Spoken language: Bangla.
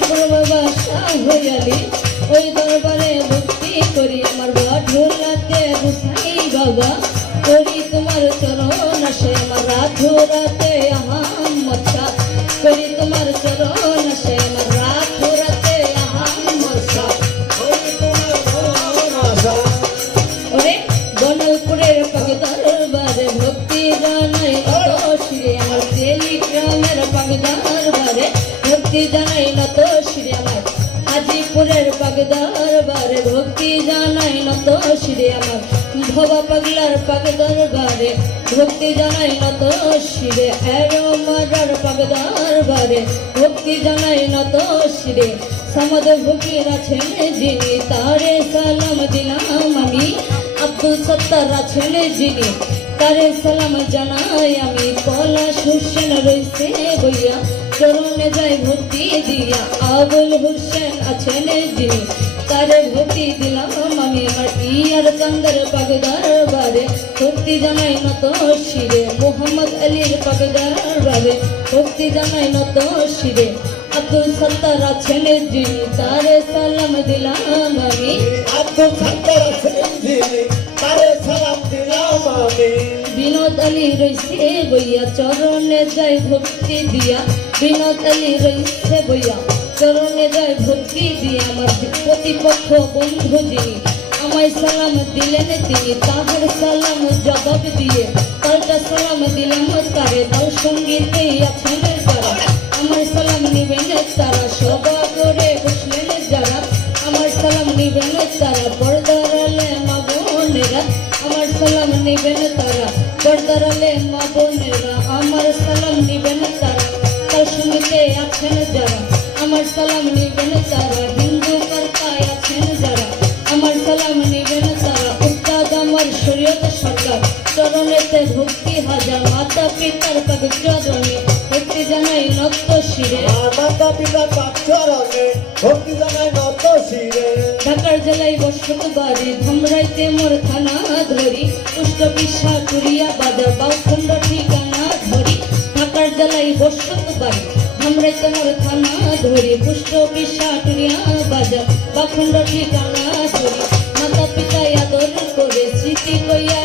পূর্ববাসা হইয়ালি ওই দরবারে ভক্তি করি আমার বাধুরাতে গুসাই বাবা করি তোমার চরণ আসে আমার রাধুরাতে আহম্মদ শাহ করি তোমার চরণ আসে আমার রাধুরাতে আহম্মদ শাহ ওরে বনলপুরের পাক দরবারে ভক্তি জানাই নত শিরে আমার টেলিগ্রামের পাক দরবারে ভক্তি জানাই নত শিরে আমার হাজিপুরের পাক দরবারে ভক্তি জানাই নত শিরে আমার ভবা পাগলার পাক দরবারে ভক্তি জানাই নত শিরে এরমার পাক দরবারে ভক্তি জানাই নত শিরে সমাদ ফকির আছেন যিনি তারে সালাম দিলাম আমি আব্দুল সত্তার আছেন যিনি তারে সালাম জানাই আমি পলাশ হোসেন রইছে বইয়া চরণে যাই ভক্তি দিয়া আবুল হোসেন আছেন যিনি তারে ভক্তি দিলাম আমি আমার ইয়ার চন্দ্র পাক দরবারে ভক্তি জানাই নত শিরে মোহাম্মদ আলীর পাক দরবারে ভক্তি জানাই নত শিরে আব্দুল সত্তার আছেন যিনি তারে সালাম দিলাম আমি আব্দুল সত্তার আছেন যিনি তারে সালাম দিলাম আমি বিনোদ আলী রইছে বইয়া চরণে যাই ভক্তি দিয়া বিনোদ আলী রইছে বইয়া চরণে যাই ভক্তি দিয়া আমার প্রতিপক্ষ বন্ধু যিনি আমায় সালাম দিলেন তিনি তাহার সালাম জবাব দিয়ে পাল্টা সালাম দিলাম তারে তাও সঙ্গীতে আছেন যারা আমার সালাম নিবেন তারা সভা করে বসলেন যারা আমার সালাম নিবেন তারা পর্দার আলে মা বোনেরা আমার সালাম নিবেন তারা পর্দার আলে মা বোনেরা আমার সালাম নিবেন তারা তার সঙ্গীতে আছেন যারা আমার সালাম নিবেন তারা হিন্দু কর্তায় আছেন যারা আমার সালাম নিবেন তারা উস্তাদ আমার শরীয়ত সরকার চরণেতে ভক্তি হাজার মাতা পিতার পাক চরণে ভক্তি জানাই নত শিরে মাতা পিতার পাক চরণে ভক্তি জানাই নত শিরে ঢাকার জেলায় বসত বাড়ি ধামরাইতে মোর থানা ধরি পুষ্ট পিসা টুরিয়া বাজার বাউখণ্ড ঠিকানা ধরি ঢাকার জেলায় বসত বাড়ি ধামরাইতে মোর থানা ধরি পুষ্ট পিসা টুরিয়া বাজার বাউখণ্ড ঠিকানা ধরি মাতা পিতা আদর করে স্মৃতি কইয়া